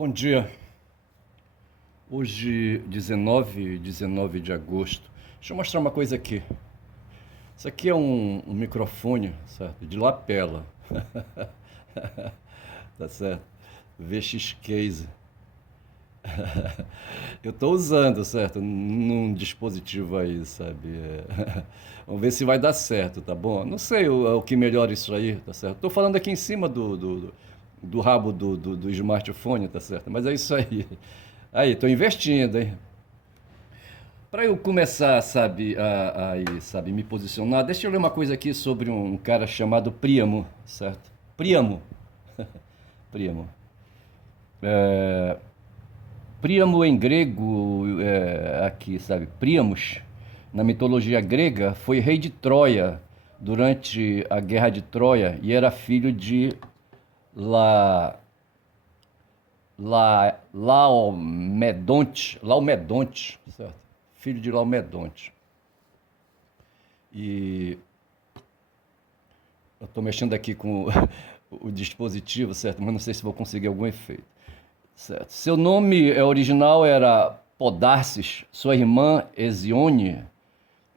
Bom dia. Hoje, 19 de agosto. Deixa eu mostrar uma coisa aqui. Isso aqui é um microfone, certo? De lapela. Tá certo? VX Case. Eu estou usando, certo? Num dispositivo aí, sabe? Vamos ver se vai dar certo, tá bom? Não sei o que melhora isso aí, tá certo? Estou falando aqui em cima do rabo do smartphone, tá certo? Mas é isso aí. Aí, estou investindo, hein? Para eu começar, sabe, sabe, me posicionar, deixa eu ler uma coisa aqui sobre um cara chamado Príamo, certo? Príamo, Príamo. Príamo em grego, aqui, sabe, Príamos, na mitologia grega, foi rei de Troia durante a guerra de Troia e era filho de La, Laomedonte, certo? Filho de Laomedonte. E eu estou mexendo aqui com o dispositivo, certo? Mas não sei se vou conseguir algum efeito. Certo. Seu nome original era Podarces, sua irmã Hesione,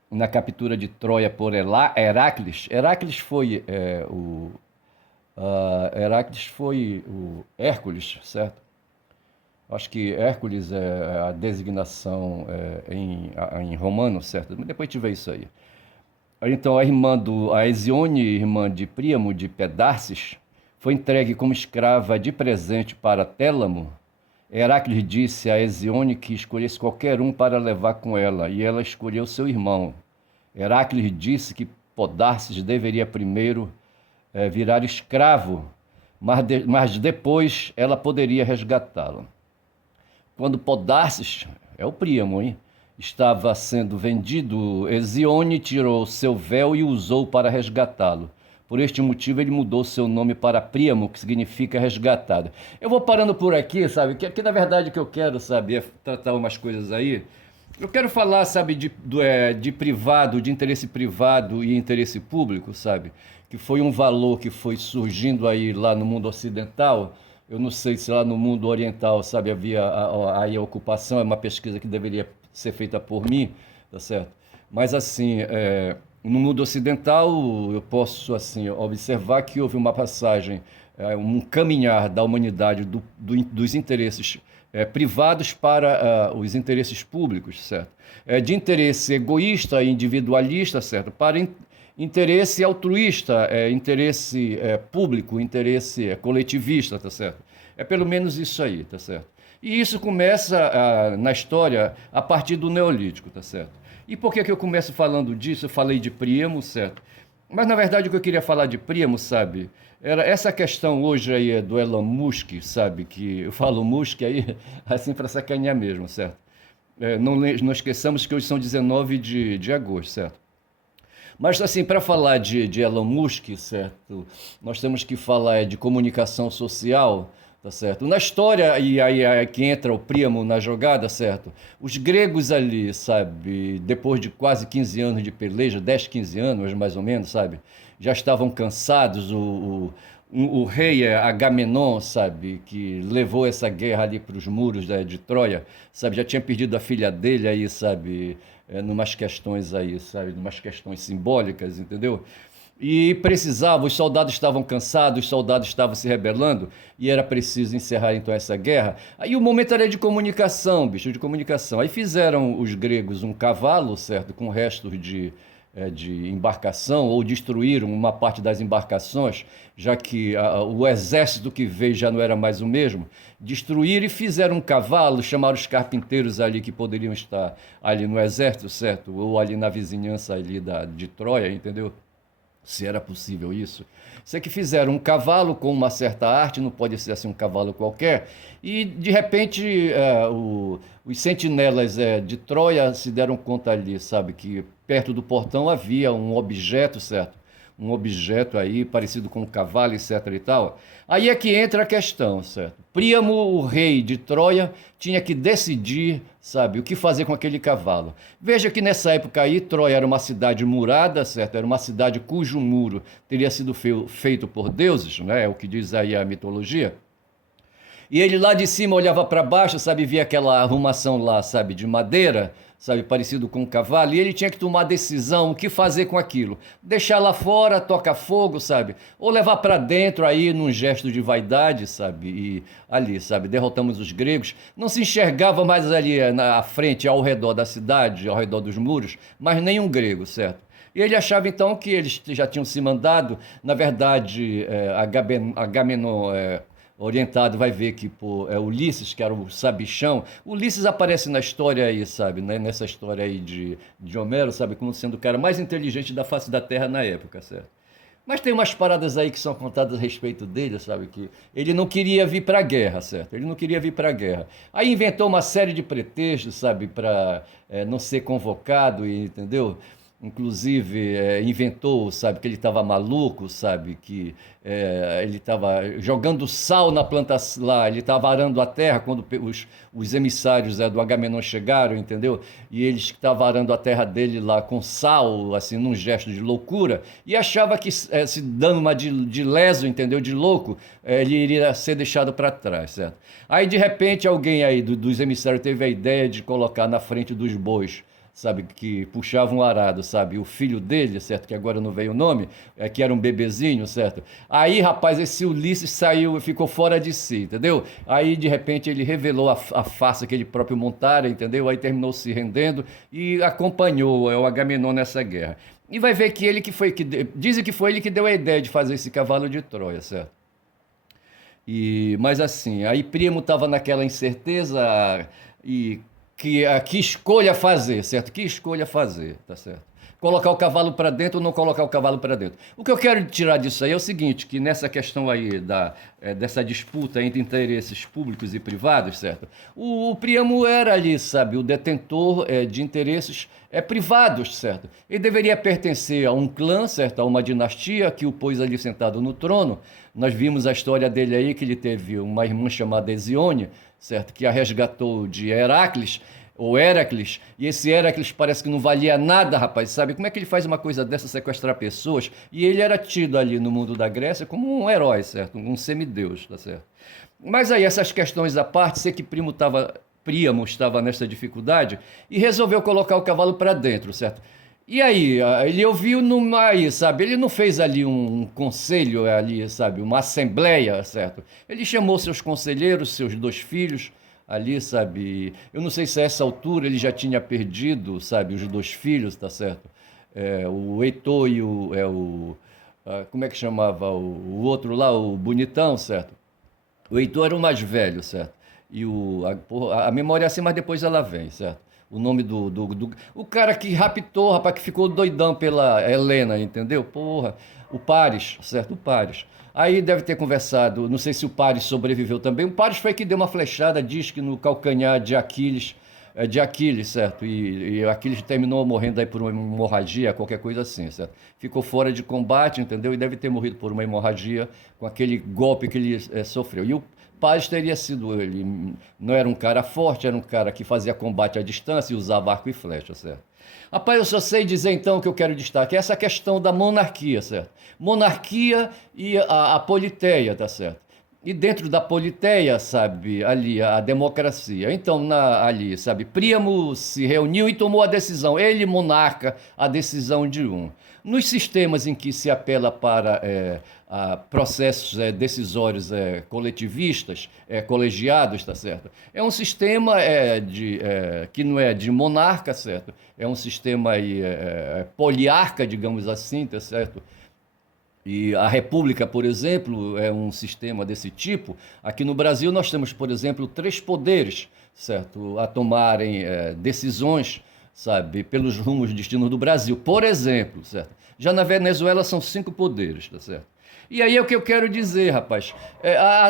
na captura de Troia por Heracles. Heracles foi o Hércules, certo? Acho que Hércules é a designação em romano, certo? Mas depois a gente vê isso aí. Então, a Hesione, irmã de Príamo, de Pedarces, foi entregue como escrava de presente para Télamo. Heracles disse a Hesione que escolhesse qualquer um para levar com ela, e ela escolheu seu irmão. Heracles disse que Podarces deveria primeiro virar escravo, mas depois ela poderia resgatá-lo. Quando Podarces, é o Príamo, hein? Estava sendo vendido, Hesione tirou seu véu e usou para resgatá-lo. Por este motivo, ele mudou seu nome para Príamo, que significa resgatado. Eu vou parando por aqui, sabe? Que na verdade o que eu quero, sabe, é tratar umas coisas aí. Eu quero falar, sabe, de privado, de interesse privado e interesse público, sabe? Que foi um valor que foi surgindo aí lá no mundo ocidental. Eu não sei se lá no mundo oriental, sabe, havia aí a ocupação, é uma pesquisa que deveria ser feita por mim, tá certo? Mas assim, no mundo ocidental, eu posso assim observar que houve uma passagem, um caminhar da humanidade dos interesses privados para os interesses públicos, certo? De interesse egoísta e individualista, certo? Para interesse altruísta, interesse público, interesse coletivista, tá certo? É pelo menos isso aí, tá certo? E isso começa na história a partir do Neolítico, tá certo? E por que eu começo falando disso? Eu falei de Príamo, certo? Mas na verdade o que eu queria falar de Príamo, sabe? Era essa questão hoje aí do Elon Musk, sabe? Que eu falo Musk aí assim para sacanear mesmo, certo? Não esqueçamos que hoje são 19 de agosto, certo? Mas, assim, para falar de Elon Musk, certo? Nós temos que falar de comunicação social, tá certo? Na história, e aí que entra o Príamo na jogada, certo? Os gregos ali, sabe? Depois de quase 15 anos de peleja, 10, 15 anos mais ou menos, sabe? Já estavam cansados, o rei Agamenon, sabe, que levou essa guerra ali para os muros de Troia, sabe, já tinha perdido a filha dele aí, sabe, numas questões aí, sabe, numas questões simbólicas, entendeu? E precisava, os soldados estavam cansados, os soldados estavam se rebelando e era preciso encerrar então essa guerra. Aí o momento era de comunicação, bicho, de comunicação. Aí fizeram os gregos um cavalo, certo, com restos de embarcação, ou destruíram uma parte das embarcações, já que o exército que veio já não era mais o mesmo. Destruíram e fizeram um cavalo, chamaram os carpinteiros ali que poderiam estar ali no exército, certo? Ou ali na vizinhança ali de Troia, entendeu? Se era possível isso. Isso é que fizeram um cavalo com uma certa arte, não pode ser assim um cavalo qualquer, e de repente os sentinelas de Troia se deram conta ali, sabe, que perto do portão havia um objeto, certo? Um objeto aí parecido com um cavalo, etc e tal. Aí é que entra a questão, certo? Príamo, o rei de Troia, tinha que decidir, sabe, o que fazer com aquele cavalo. Veja que nessa época aí, Troia era uma cidade murada, certo? Era uma cidade cujo muro teria sido feito por deuses, né? É o que diz aí a mitologia. E ele lá de cima olhava para baixo, sabe, via aquela arrumação lá, sabe, de madeira, sabe, parecido com um cavalo, e ele tinha que tomar a decisão, o que fazer com aquilo. Deixar lá fora, tocar fogo, sabe, ou levar para dentro aí num gesto de vaidade, sabe, e ali, sabe, derrotamos os gregos. Não se enxergava mais ali na frente, ao redor da cidade, ao redor dos muros, mas nenhum grego, certo? E ele achava então que eles já tinham se mandado, na verdade, Agamenon orientado vai ver que por Ulisses, que era o sabichão, Ulisses aparece na história aí, sabe, né? Nessa história aí de Homero, sabe, como sendo o cara mais inteligente da face da Terra na época, certo? Mas tem umas paradas aí que são contadas a respeito dele, sabe, que ele não queria vir para a guerra, certo? Ele não queria vir para a guerra. Aí inventou uma série de pretextos, sabe, para não ser convocado, entendeu? Inclusive, inventou, sabe, que ele estava maluco, sabe, que ele estava jogando sal na plantação lá, ele estava arando a terra quando os emissários do Agamenon chegaram, entendeu? E eles estavam arando a terra dele lá com sal, assim, num gesto de loucura, e achava que se dando uma de leso, entendeu, de louco, ele iria ser deixado para trás, certo? Aí, de repente, alguém aí dos emissários teve a ideia de colocar na frente dos bois, sabe, que puxava um arado, sabe, o filho dele, certo, que agora não veio o nome, que era um bebezinho, certo. Aí, rapaz, esse Ulisses saiu, ficou fora de si, entendeu? Aí, de repente, ele revelou a farsa que ele próprio montara, entendeu? Aí terminou se rendendo e acompanhou o Agamenon nessa guerra. E vai ver que ele que foi, dizem que foi ele que deu a ideia de fazer esse cavalo de Troia, certo? Mas assim, aí Príamo estava naquela incerteza e que escolha fazer, certo? Que escolha fazer, tá certo? Colocar o cavalo para dentro ou não colocar o cavalo para dentro. O que eu quero tirar disso aí é o seguinte, que nessa questão aí dessa disputa entre interesses públicos e privados, certo? O Príamo era ali, sabe, o detentor de interesses privados, certo? Ele deveria pertencer a um clã, certo? A uma dinastia que o pôs ali sentado no trono. Nós vimos a história dele aí, que ele teve uma irmã chamada Hesione, certo? Que a resgatou de Heracles, ou Heracles, e esse Heracles parece que não valia nada, rapaz, sabe? Como é que ele faz uma coisa dessa, sequestrar pessoas? E ele era tido ali no mundo da Grécia como um herói, certo? Um semideus, tá certo? Mas aí, essas questões à parte, sei que Príamo estava nessa dificuldade e resolveu colocar o cavalo para dentro, certo? E aí, ele ouviu aí, sabe? Ele não fez ali um conselho ali, sabe? Uma assembleia, certo? Ele chamou seus conselheiros, seus dois filhos ali, sabe? Eu não sei se a essa altura ele já tinha perdido, sabe? Os dois filhos, tá certo? O Heitor e como é que chamava? O outro lá, o bonitão, certo? O Heitor era o mais velho, certo? A memória é assim, mas depois ela vem, certo? O nome o cara que raptou, rapaz, que ficou doidão pela Helena, entendeu? Porra, o Paris, certo? O Paris. Aí deve ter conversado, não sei se o Paris sobreviveu também. O Paris foi que deu uma flechada, diz que no calcanhar de Aquiles, certo? E Aquiles terminou morrendo aí por uma hemorragia, qualquer coisa assim, certo? Ficou fora de combate, entendeu? E deve ter morrido por uma hemorragia com aquele golpe que ele sofreu. E o Paris teria sido ele, não era um cara forte, era um cara que fazia combate à distância e usava arco e flecha, certo? Rapaz, eu só sei dizer então que eu quero destacar essa questão da monarquia, certo? Monarquia e a politeia, tá certo? E dentro da politeia, sabe, ali a democracia. Então, ali, sabe, Príamo se reuniu e tomou a decisão, ele, monarca, a decisão de um. Nos sistemas em que se apela para processos decisórios coletivistas, colegiados, tá certo? É um sistema que não é de monarca, certo? É um sistema aí, poliarca, digamos assim, tá certo? E a República, por exemplo, é um sistema desse tipo. Aqui no Brasil nós temos, por exemplo, 3 poderes, certo? A tomarem decisões, sabe, pelos rumos e destinos do Brasil, por exemplo, certo? Já na Venezuela são 5 poderes, tá certo? E aí é o que eu quero dizer, rapaz.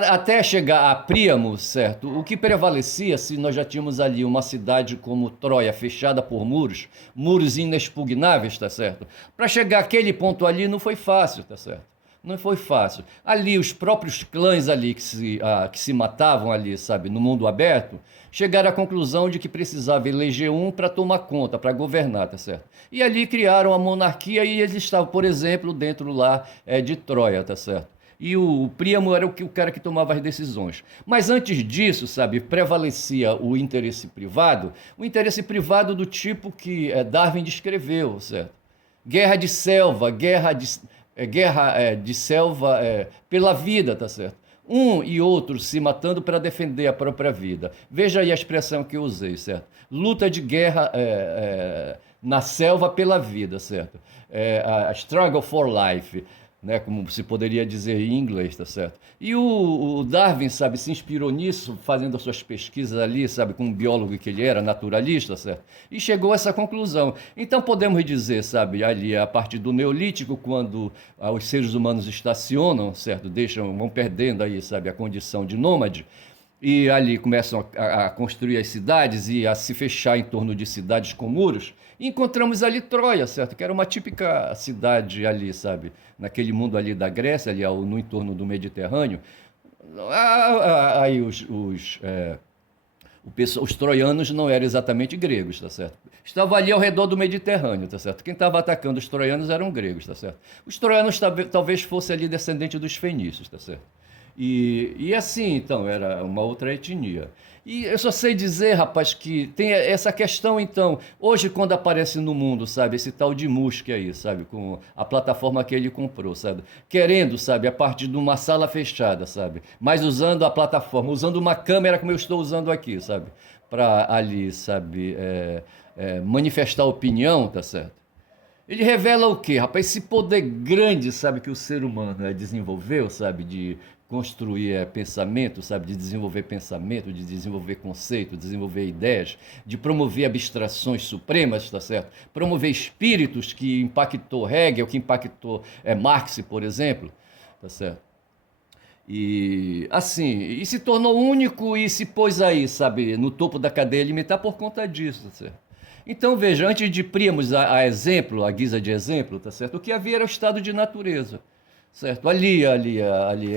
Até chegar a Príamo, certo? O que prevalecia, se nós já tínhamos ali uma cidade como Troia, fechada por muros, muros inexpugnáveis, tá certo? Para chegar àquele ponto ali não foi fácil, tá certo? Não foi fácil. Ali, os próprios clãs ali que se matavam ali, sabe, no mundo aberto, chegaram à conclusão de que precisava eleger um para tomar conta, para governar, tá certo? E ali criaram a monarquia e eles estavam, por exemplo, dentro lá de Troia, tá certo? e o príamo era o cara que tomava as decisões. Mas antes disso, sabe, prevalecia o interesse privado do tipo que Darwin descreveu, certo? Guerra de selva, guerra de selva pela vida, tá certo? Um e outro se matando para defender a própria vida. Veja aí a expressão que eu usei, certo? Luta de guerra na selva pela vida, certo? A struggle for life, né? Como se poderia dizer em inglês, tá certo? E o Darwin, sabe, se inspirou nisso, fazendo as suas pesquisas ali, sabe, como biólogo que ele era, naturalista, certo? E chegou a essa conclusão. Então podemos dizer, sabe, ali a partir do Neolítico, quando os seres humanos estacionam, certo? Vão perdendo aí, sabe, a condição de nômade, e ali começam a construir as cidades e a se fechar em torno de cidades com muros. E encontramos ali Troia, certo? Que era uma típica cidade ali, sabe? Naquele mundo ali da Grécia, ali no entorno do Mediterrâneo. Aí os troianos não eram exatamente gregos, tá certo? Estavam ali ao redor do Mediterrâneo, tá certo? Quem estava atacando os troianos eram gregos, tá certo? Os troianos talvez fossem ali descendentes dos fenícios, tá certo? E assim, então, era uma outra etnia. E eu só sei dizer, rapaz, que tem essa questão, então, hoje quando aparece no mundo, sabe, esse tal de Musk aí, sabe, com a plataforma que ele comprou, sabe, querendo, sabe, a partir de uma sala fechada, sabe, mas usando a plataforma, usando uma câmera como eu estou usando aqui, sabe, para ali, sabe, manifestar opinião, tá certo? Ele revela o quê, rapaz? Esse poder grande, sabe, que o ser humano desenvolveu, sabe, de construir pensamento, de desenvolver conceito, desenvolver ideias, de promover abstrações supremas, tá certo? Promover espíritos que impactou Hegel, que impactou Marx, por exemplo, tá certo? E assim, e se tornou único e se pôs aí, sabe, no topo da cadeia alimentar por conta disso, tá certo? Então veja, antes de Priamos a exemplo, a guisa de exemplo, tá certo? O que havia era o estado de natureza, certo? Ali,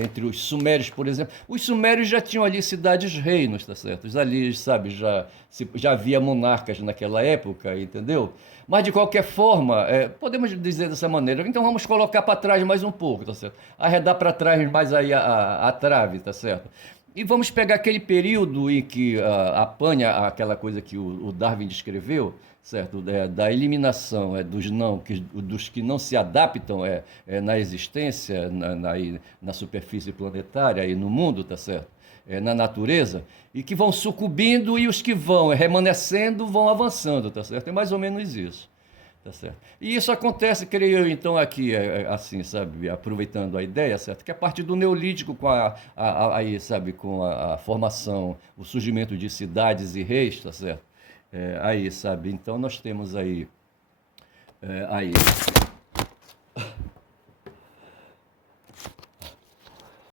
entre os sumérios, por exemplo, os sumérios já tinham ali cidades-reinos, tá certo? Ali, sabe, já havia monarcas naquela época, entendeu? Mas de qualquer forma, podemos dizer dessa maneira, então vamos colocar para trás mais um pouco, tá certo? Arredar para trás mais aí a trave, tá certo? E vamos pegar aquele período em que apanha aquela coisa que o Darwin descreveu, certo? Da eliminação dos que não se adaptam na existência, na superfície planetária e no mundo, tá certo? Na natureza, e que vão sucumbindo e os que vão remanescendo vão avançando, tá certo? É mais ou menos isso. Tá certo? E isso acontece, creio eu, então, aqui, assim, sabe, aproveitando a ideia, certo? Que a partir do Neolítico, aí, sabe, com a formação, o surgimento de cidades e reis, tá certo? Aí, sabe, então nós temos aí